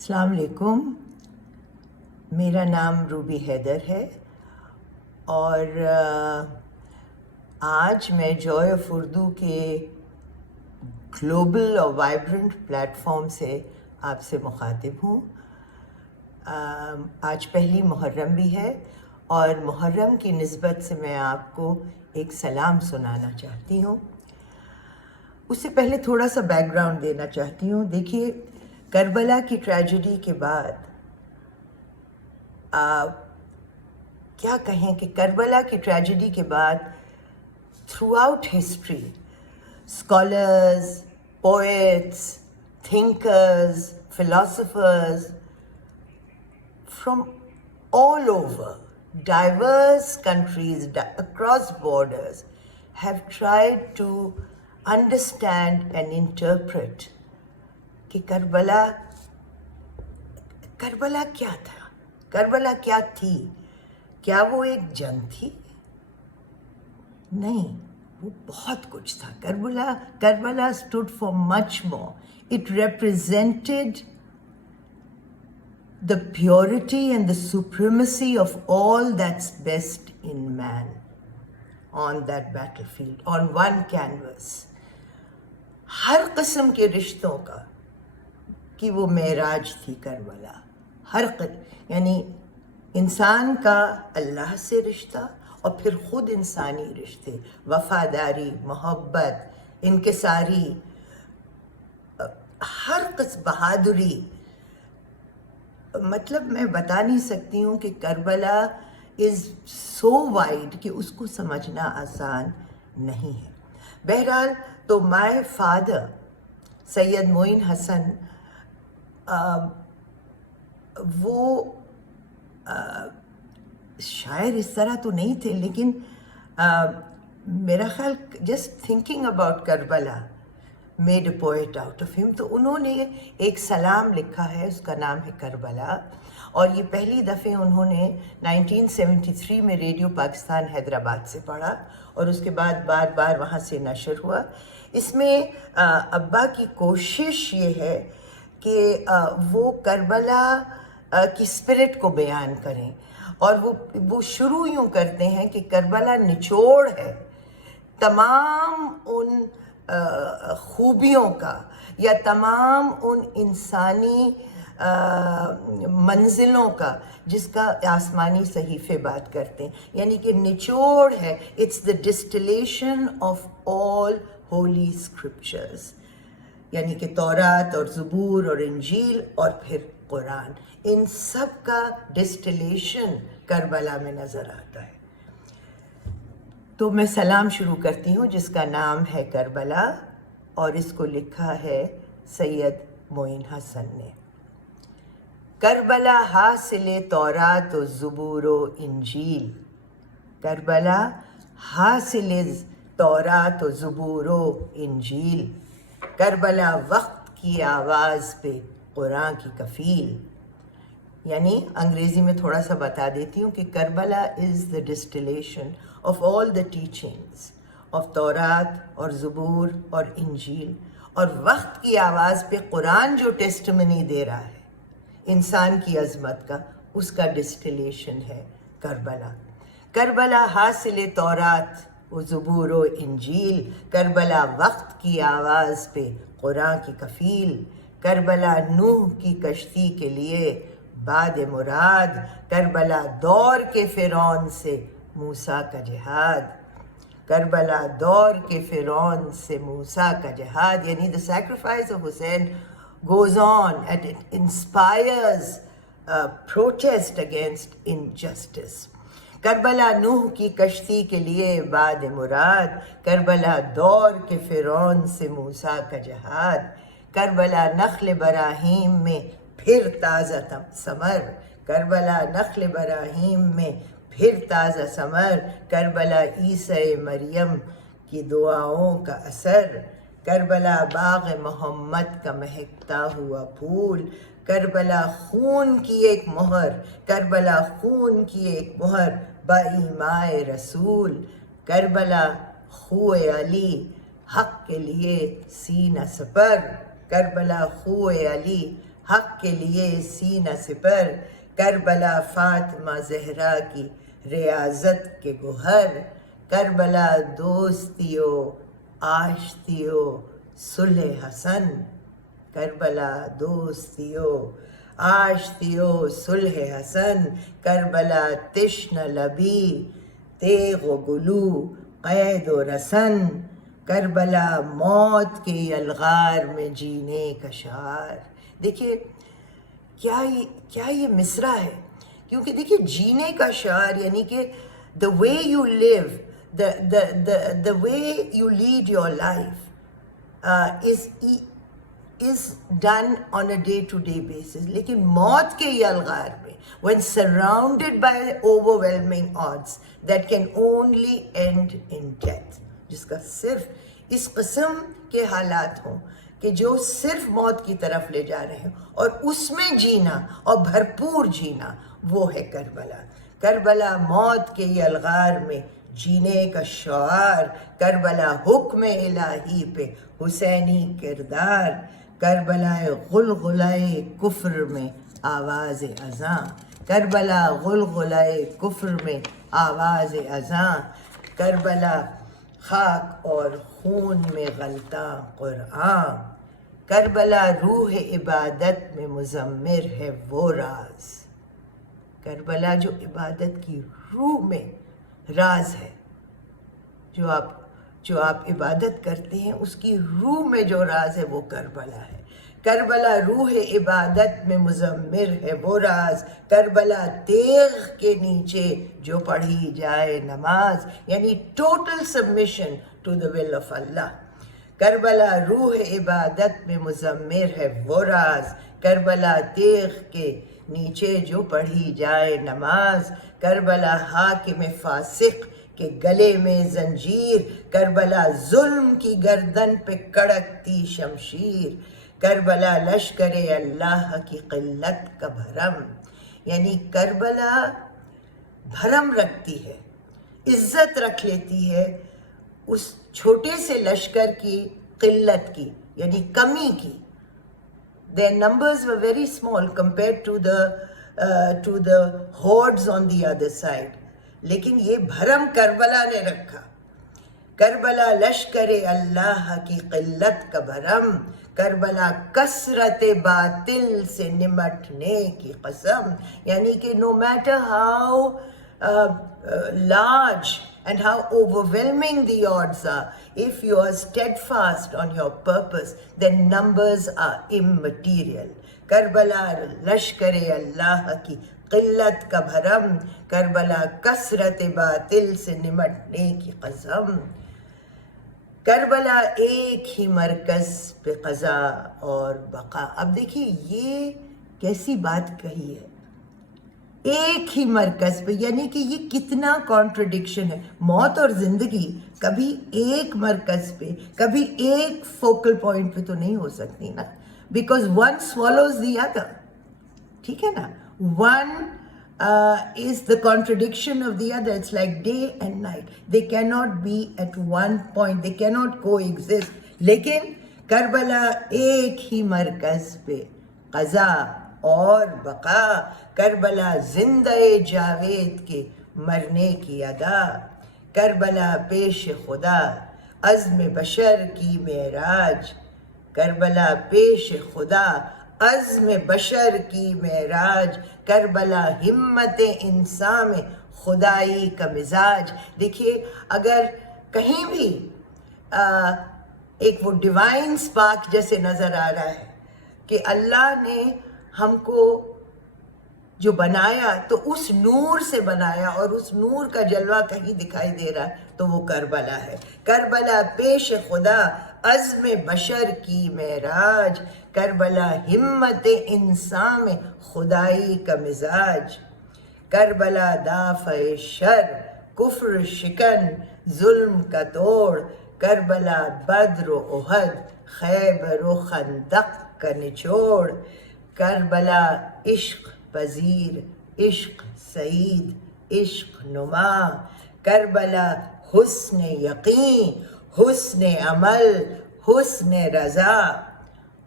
السلام علیکم، میرا نام روبی حیدر ہے اور آج میں جوائے آف اردو کے گلوبل اور وائبرنٹ پلیٹ فارم سے آپ سے مخاطب ہوں۔ آج پہلی محرم بھی ہے اور محرم کی نسبت سے میں آپ کو ایک سلام سنانا چاہتی ہوں۔ اس سے پہلے تھوڑا سا بیک گراؤنڈ دینا چاہتی ہوں۔ دیکھیے، کربلا کی ٹریجڈی کے بعد کیا کہیں کہ کربلا کی ٹریجڈی کے بعد through out history scholars, poets, thinkers, philosophers from all over, diverse countries across borders have tried to understand and interpret کہ کربلا کیا تھا، کربلا کیا تھی، کیا وہ ایک جنگ تھی؟ نہیں، وہ بہت کچھ تھا۔ Karbala stood for much more. It represented the purity and the supremacy of all that's best in man on that battlefield, on one canvas. ہر قسم کے رشتوں کا کہ وہ معراج تھی کربلا، یعنی انسان کا اللہ سے رشتہ اور پھر خود انسانی رشتے، وفاداری، محبت، انکساری، ہر قسم بہادری۔ مطلب میں بتا نہیں سکتی ہوں کہ کربلا از سو وائڈ کہ اس کو سمجھنا آسان نہیں ہے۔ بہرحال تو مائی فادر سید معین حسن وہ شاعر اس طرح تو نہیں تھے، لیکن میرا خیال just thinking about Karbala made a poet out of ہم۔ تو انہوں نے ایک سلام لکھا ہے، اس کا نام ہے کربلا، اور یہ پہلی دفعہ انہوں نے 1973 میں ریڈیو پاکستان حیدرآباد سے پڑھا اور اس کے بعد بار بار وہاں سے نشر ہوا۔ اس میں ابا کی کوشش یہ ہے کہ وہ کربلا کی اسپرٹ کو بیان کریں، اور وہ شروع یوں کرتے ہیں کہ کربلا نچوڑ ہے تمام ان خوبیوں کا یا تمام ان انسانی منزلوں کا جس کا آسمانی صحیفے بات کرتے ہیں، یعنی کہ نچوڑ ہے، it's the distillation of all holy scriptures, یعنی کہ تورات اور زبور اور انجیل اور پھر قرآن، ان سب کا ڈسٹلیشن کربلا میں نظر آتا ہے۔ تو میں سلام شروع کرتی ہوں جس کا نام ہے کربلا، اور اس کو لکھا ہے سید معین حسن نے۔ کربلا حاصل تورات و زبور و انجیل، کربلا حاصل تورات و زبور و انجیل، کربلا وقت کی آواز پہ قرآن کی کفیل۔ یعنی انگریزی میں تھوڑا سا بتا دیتی ہوں کہ Karbala is the distillation of all the teachings of تورات اور زبور اور انجیل، اور وقت کی آواز پہ قرآن جو ٹیسٹمنی دے رہا ہے انسان کی عظمت کا، اس کا ڈسٹلیشن ہے کربلا۔ کربلا حاصل تورات و زبور و انجیل، کربلا وقت کی آواز پہ قرآن کی کفیل، کربلا نوح کی کشتی کے لیے باد مراد، کربلا دور کے فرعون سے موسیٰ کا جہاد، کربلا دور کے فرعون سے موسیٰ کا جہاد، یعنی the sacrifice of Hussein goes on and it inspires protest against injustice۔ Karbala نوح کی کشتی کے لیے باد مراد، کربلا دور کے فرعون سے موسیٰ کا جہاد، کربلا نخل براہیم میں پھر تازہ ثمر، کربلا نخل براہیم میں پھر تازہ ثمر، کربلا عیسی مریم کی دعاؤں کا اثر، کربلا باغ محمد کا مہکتا ہوا پھول، کربلا خون کی ایک مہر، کربلا خون کی ایک مہر بایمائے رسول، کربلا خوئے علی حق کے لیے سینہ سپر، کربلا خوئے علی حق کے لیے سینہ سپر، کربلا فاطمہ زہرا کی ریاضت کے گوہر، کربلا دوستیو آشتیو صلح حسن، کربلا دوستیو آشتیو صلح حسن، کربلا تشن لبی تیغ و گلو قید و رسن، کربلا موت کے یلغار میں جینے کا شعار۔ دیکھیے کیا یہ مصرع ہے، کیونکہ دیکھیے جینے کا شعار یعنی کہ the way you live, the way you lead your life is done on a day-to-day basis. لیکن موت کے یلغار میں when surrounded by overwhelming odds that can only end in death، جس کا صرف اس قسم کے حالات ہوں کہ جو صرف موت کی طرف لے جا رہے ہیں، اور اس میں جینا اور بھرپور جینا، وہ ہے کربلا۔ کربلا موت کے یلغار میں جینے کا شعار، کربلا حکم الہی پہ حسینی کردار، کربلا غلغلۂ کفر میں آواز اذاں، کربلا غلغلۂ کفر میں آواز اذاں، کربلا خاک اور خون میں غلطاں قرآن، کربلا روح عبادت میں مزمر ہے وہ راز۔ کربلا جو عبادت کی روح میں راز ہے، جو آپ عبادت کرتے ہیں اس کی روح میں جو راز ہے وہ کربلا ہے۔ کربلا روح عبادت میں مزمر ہے وہ راز، کربلا تیغ کے نیچے جو پڑھی جائے نماز، یعنی total submission to the will of Allah. Karbala روح عبادت میں مزمر ہے وہ راز، کربلا تیغ کے نیچے جو پڑھی جائے نماز، کربلا حاکم فاسق کے گلے میں زنجیر، کربلا ظلم کی گردن پہ کڑکتی شمشیر، کربلا لشکر اللہ کی قلت کا بھرم، یعنی کربلا بھرم رکھتی ہے، عزت رکھ لیتی ہے اس چھوٹے سے لشکر کی قلت کی، یعنی کمی کی۔ Their numbers were very small compared to the hordes on the other side. لیکن یہ بھرم کربلا نے رکھا۔ کربلا لشکر اللہ کی قلت کا بھرم، کربلا کثرت باطل سے نمٹنے کی قسم، یعنی کہ no matter how large and how overwhelming the odds are, if you are steadfast on your purpose, then numbers are immaterial. Karbala لشکر اللہ کی قلت کا بھرم، کربلا کثرت باطل سے نمٹنے کی قسم، کربلا ایک ہی مرکز پہ قضا اور بقا۔ اب دیکھیے یہ کیسی بات کہی ہے، ایک ہی مرکز پہ، یعنی کہ یہ کتنا کانٹرڈکشن ہے۔ موت اور زندگی کبھی ایک مرکز پہ، کبھی ایک فوکل پوائنٹ پہ تو نہیں ہو سکتی نا، because one swallows the other، ٹھیک ہے نا، one is the contradiction of the other. It's like day and night. They cannot be at one point. They cannot coexist. لیکن کربلا ایک ہی مرکز پہ قضا اور بقا، کربلا زندہ جاوید کے مرنے کی ادا، کربلا پیش خدا عزم بشر کی معراج، کربلا پیش خدا عزم بشر کی معراج، کربلا ہمت انسان میں خدائی کا مزاج۔ دیکھیے اگر کہیں بھی ایک وہ ڈیوائن سپارک جیسے نظر آ رہا ہے کہ اللہ نے ہم کو جو بنایا تو اس نور سے بنایا، اور اس نور کا جلوہ کہیں دکھائی دے رہا ہے تو وہ کربلا ہے۔ کربلا پیش خدا عزم بشر کی معراج، کربلا ہمت انسان میں خدائی کا مزاج، کربلا دافع شر کفر شکن ظلم کا توڑ، کربلا بدر و احد خیبر و خندق کا نچوڑ، کربلا عشق پذیر عشق سعید عشق نما، کربلا حسن یقین حسن عمل حسن رضا،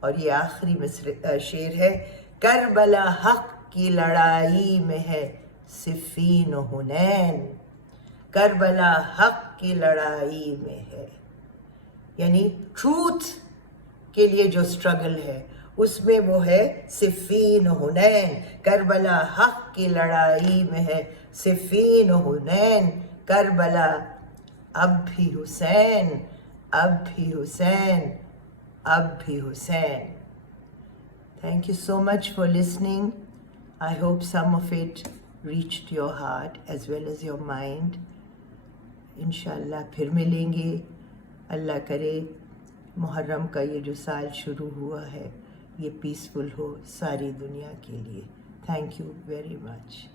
اور یہ آخری شعر ہے، کربلا حق کی لڑائی میں ہے صفین و حنین، کربلا حق کی لڑائی میں ہے، یعنی ٹروتھ کے لیے جو اسٹرگل ہے اس میں وہ ہے صفین و حنین، کربلا حق کی لڑائی میں ہے صفین و حنین، کربلا اب بھی حسین، اب بھی حسین، اب بھی حسین. Thank you so much for listening. I hope some of it reached your heart as well as your mind. انشاءاللہ پھر ملیں گے. اللہ کرے محرم کا یہ جو سال شروع ہوا ہے یہ پیسفل ہو ساری دنیا کے لیے. Thank you very much.